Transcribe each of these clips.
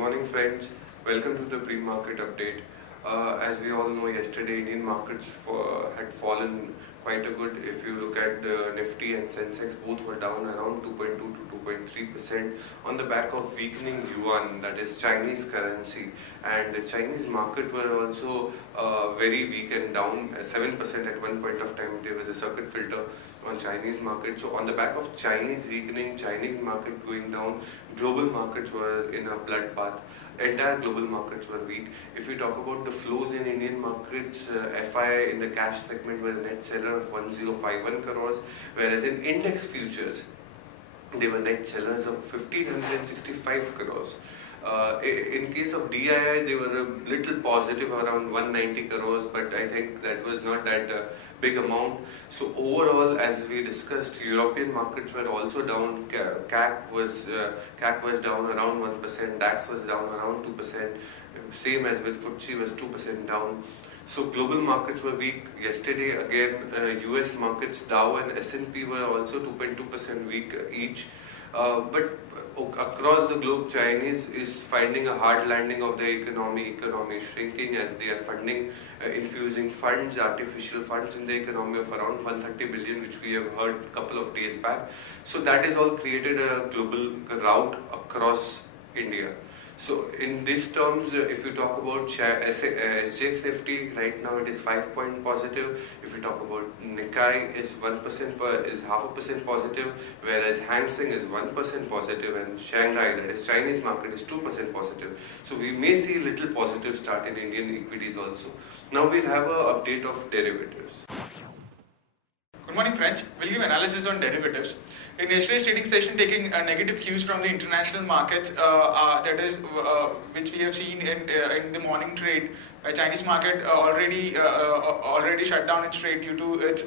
morning, friends. Welcome to the pre-market update. As we all know, yesterday Indian markets had fallen quite a good. If you look at the Nifty and Sensex, both were down around 2.2 to 2.3% on the back of weakening yuan, that is Chinese currency. And the Chinese market were also very weak and down 7% at one point of time. There was a circuit filter on Chinese market. So on the back of Chinese weakening, Chinese market going down, global markets were in a bloodbath. Entire global markets were weak. If we talk about the flows in Indian markets, FI in the cash segment was a net seller of 1051 crores, whereas in index futures, they were net sellers of 1565 crores. In case of DII, they were a little positive around 190 crores, but I think that was not that big amount. So overall, as we discussed, European markets were also down. CAC was down around 1%. DAX was down around 2%. Same as with FTSE was 2% down. So global markets were weak. Yesterday again, US markets, Dow and S&P were also 2.2% weak each. But across the globe, Chinese is finding a hard landing of the economy is shrinking as they are infusing funds, artificial funds in the economy of around 130 billion, which we have heard a couple of days back. So that has all created a global rout across India. So in these terms, if you talk about SGX Nifty, right now it is 5% positive. If you talk about Nikkei, is 1% is 0.5% positive, whereas Hang Seng is 1% positive, and Shanghai, that is Chinese market, is 2% positive. So we may see a little positive start in Indian equities also. Now we'll have an update of derivatives. Good morning, friends. We'll give analysis on derivatives. In yesterday's trading session, taking negative cues from the international markets, which we have seen in the morning trade, Chinese market already shut down its trade due to its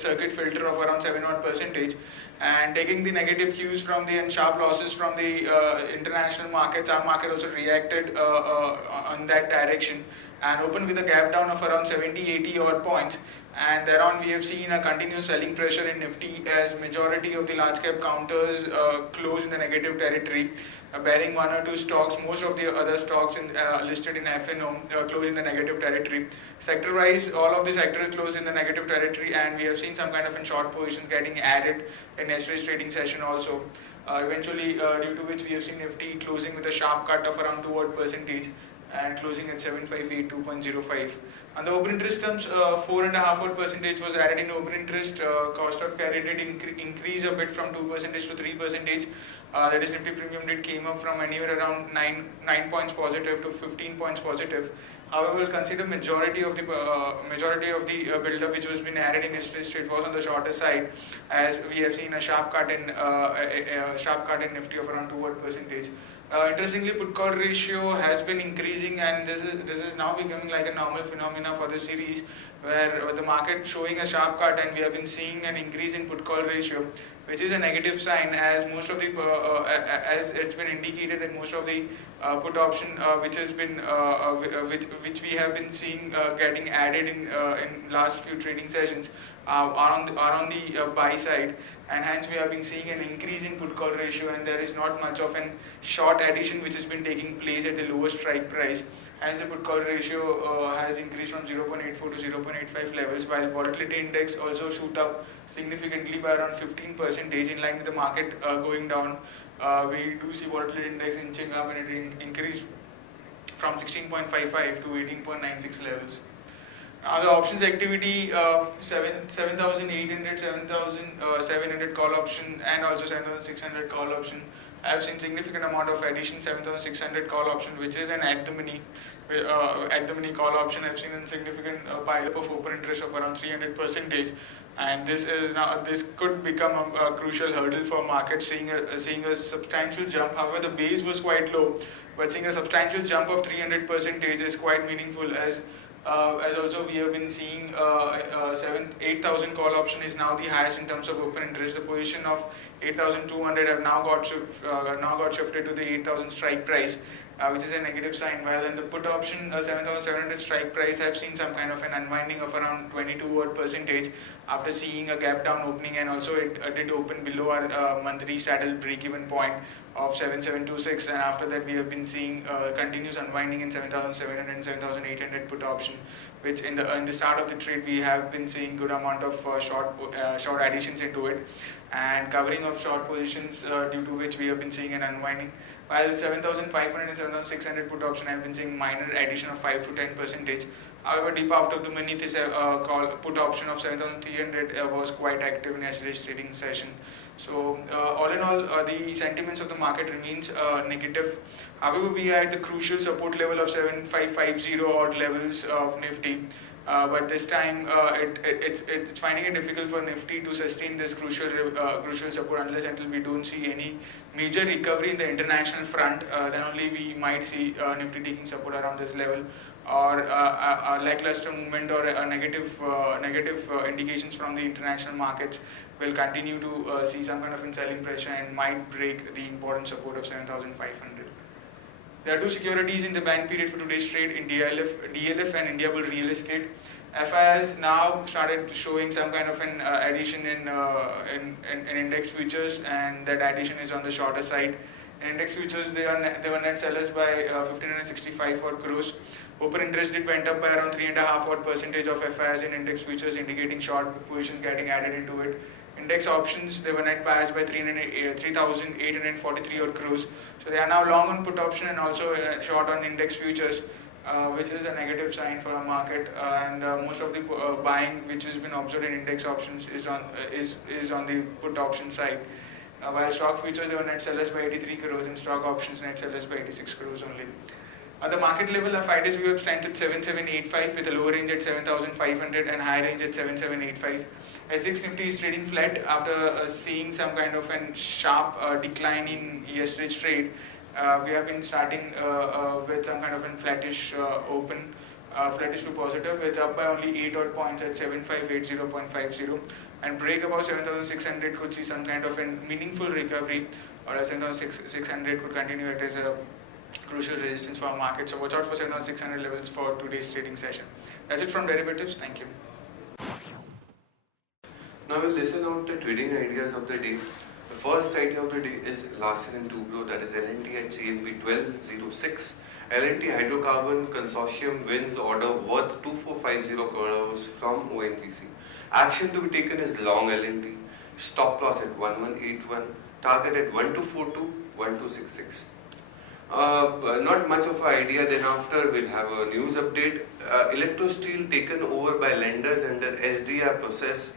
circuit filter of around 7%. And taking the negative cues from and sharp losses from the international markets, our market also reacted on that direction and opened with a gap down of around 70-80 odd points. And thereon we have seen a continuous selling pressure in Nifty as majority of the large cap counters close in the negative territory, bearing one or two stocks. Most of the other stocks listed in FNO close in the negative territory. Sector wise, all of the sectors close in the negative territory, and we have seen some kind of short positions getting added in yesterday's trading session also. Eventually, due to which we have seen Nifty closing with a sharp cut of around 2% and closing at 758.2.05. On the open interest terms, 4.5% was added in open interest. Cost of carry did increase a bit from 2% to 3%. That is, Nifty Premium did came up from anywhere around 9 points positive to 15 points positive. However, we'll consider majority of the build-up which was been added in yesterday's trade was on the shorter side, as we have seen a sharp cut in Nifty of around 2%. Interestingly, put call ratio has been increasing, and this is now becoming like a normal phenomena for the series, where the market showing a sharp cut, and we have been seeing an increase in put call ratio, which is a negative sign, as most of the as it's been indicated that most of the put option which we have been seeing getting added in last few trading sessions are on the buy side, and hence we have been seeing an increase in put call ratio, and there is not much of an short addition which has been taking place at the lower strike price. Hence the put call ratio has increased from 0.84 to 0.85 levels, while volatility index also shoot up significantly by around 15% in line with the market going down. We do see volatility index inching up, and it increased from 16.55 to 18.96 levels. Now the options activity, 7,800, 7,700 call option, and also 7,600 call option. I have seen significant amount of addition. 7,600 call option, which is an at the money call option. I've seen a significant pile up of open interest of around 300%, and this could become a crucial hurdle for market, seeing a substantial jump. However, the base was quite low, but seeing a substantial jump of 300% is quite meaningful, as also we have been seeing 8,000 call option is now the highest in terms of open interest. The position of 8,200 have now got shifted to the 8,000 strike price, which is a negative sign. While in the put option, 7,700 strike price have seen some kind of an unwinding of around 22% after seeing a gap down opening, and also it did open below our monthly straddle break-even point of 7726, and after that we have been seeing continuous unwinding in 7700 and 7800 put option, which in the start of the trade we have been seeing good amount of short additions into it, and covering of short positions due to which we have been seeing an unwinding. While 7500 and 7600 put option have been seeing minor addition of 5 to 10%. However, deep after the beneath this put option of 7300 was quite active in yesterday's trading session. So all in all, the sentiments of the market remains negative. However, we are at the crucial support level of 7550 odd levels of Nifty. But this time it's finding it difficult for Nifty to sustain this crucial support unless until we don't see any major recovery in the international front. Then only we might see Nifty taking support around this level, or a lackluster movement or a negative indications from the international markets will continue to see some kind of selling pressure and might break the important support of 7,500. There are two securities in the buying period for today's trade in DLF and India Bull Real Estate. FI has now started showing some kind of an addition in index futures, and that addition is on the shorter side. In index futures, they were net sellers by 1565 odd crores. Open interest did went up by around 3.5% of FIs in index futures, indicating short positions getting added into it. Index options, they were net biased by 3,843 odd crores. So they are now long on put option and also short on index futures, which is a negative sign for our market. And most of the buying which has been observed in index options is on the put option side. While stock futures, they were net sellers by 83 crores, and stock options net sellers by 86 crores only. At the market level, our 5-day view strength at 7785 with a lower range at 7500 and high range at 7785. SX Nifty is trading flat after seeing some kind of a sharp decline in yesterday's trade. We have been starting with some kind of a flattish open, flattish to positive. It's up by only 8 odd points at 7580.50, and break above 7600 could see some kind of a meaningful recovery, or 7600 could continue it as a crucial resistance for our market. So watch out for 7600 levels for today's trading session. That's it from derivatives. Thank you. Now we'll listen out the trading ideas of the day. The first idea of the day is Larsen and Toubro, that is L&T at CNB 1206. L&T Hydrocarbon Consortium wins order worth 2450 crores from ONGC. Action to be taken is long L&T. Stop loss at 1181. Target at 1242, 1266. Not much of an idea. Then after we'll have a news update. Electro Steel taken over by lenders under SDR process.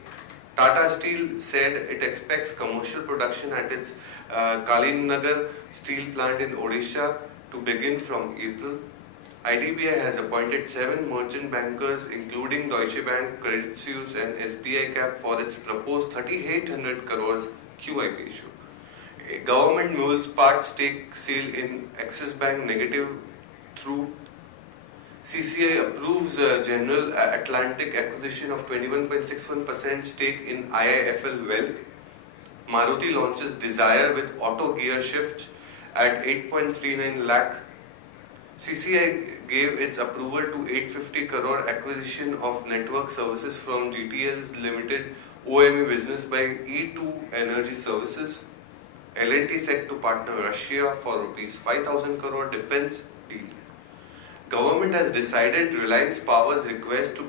Tata Steel said it expects commercial production at its Kalinganagar steel plant in Odisha to begin from April. IDBI has appointed 7 merchant bankers including Deutsche Bank, Credit Suisse and SBI Cap for its proposed 3,800 crores QIP issue. Government moves part stake sale in Axis Bank negative through. CCI approves General Atlantic acquisition of 21.61% stake in IIFL Wealth. Maruti launches Desire with auto gear shift at 8.39 lakh. CCI gave its approval to 850 crore acquisition of network services from GTL's limited OME business by E2 Energy Services. L&T set to partner Russia for rupees 5,000 crore defense deal. Government has decided Reliance Power's request to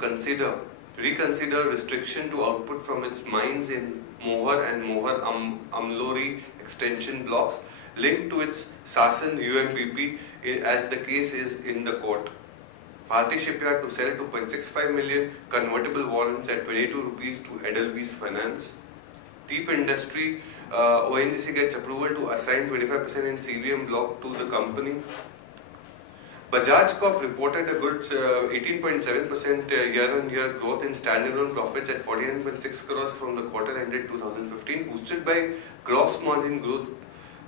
reconsider restriction to output from its mines in Mohar and Mohar Amlori extension blocks linked to its Sasan UMPP as the case is in the court. Bharti Shipyard to sell 2.65 million convertible warrants at 22 rupees to Edelweiss Finance. Deep Industry, ONGC gets approval to assign 25% in CVM block to the company. Bajaj Corp reported a good 18.7% year-on-year growth in standalone profits at 49.6 crores from the quarter ended 2015, boosted by gross margin growth,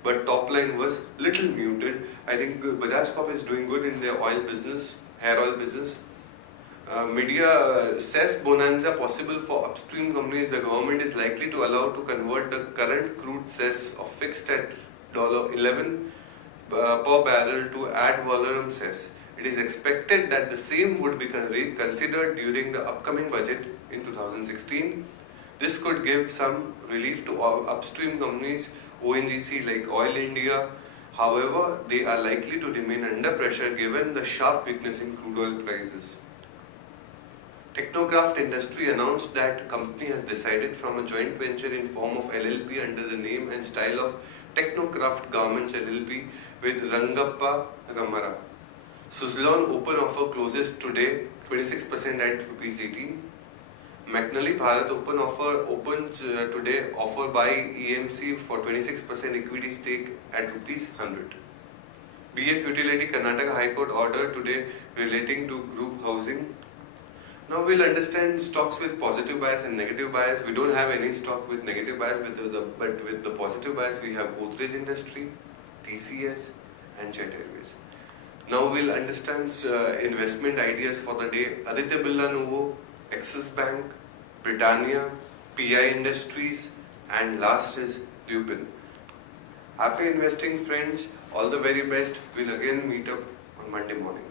but top line was little muted. I think Bajaj Corp is doing good in their oil business, hair oil business. Media says bonanza possible for upstream companies. The government is likely to allow to convert the current crude cess of fixed at $11 per barrel to ad valorem cess. It is expected that the same would be considered during the upcoming budget in 2016. This could give some relief to upstream companies, ONGC like Oil India, However, they are likely to remain under pressure given the sharp weakness in crude oil prices. Technocraft Industry announced that company has decided from a joint venture in form of LLP under the name and style of Technocraft Garments LLP with Rangappa Ramara. Suzlon open offer closes today 26% at rupees 18. McNally Bharat open offer opens today offer by EMC for 26% equity stake at rupees 100. BF Utility Karnataka High Court order today relating to group housing. Now we'll understand stocks with positive bias and negative bias. We don't have any stock with negative bias, but with the positive bias we have Godrej Industry, TCS and Jet Airways. Now we'll understand investment ideas for the day. Aditya Birla Novo, Axis Bank, Britannia, PI Industries and last is Lupin. Happy investing friends, all the very best. We'll again meet up on Monday morning.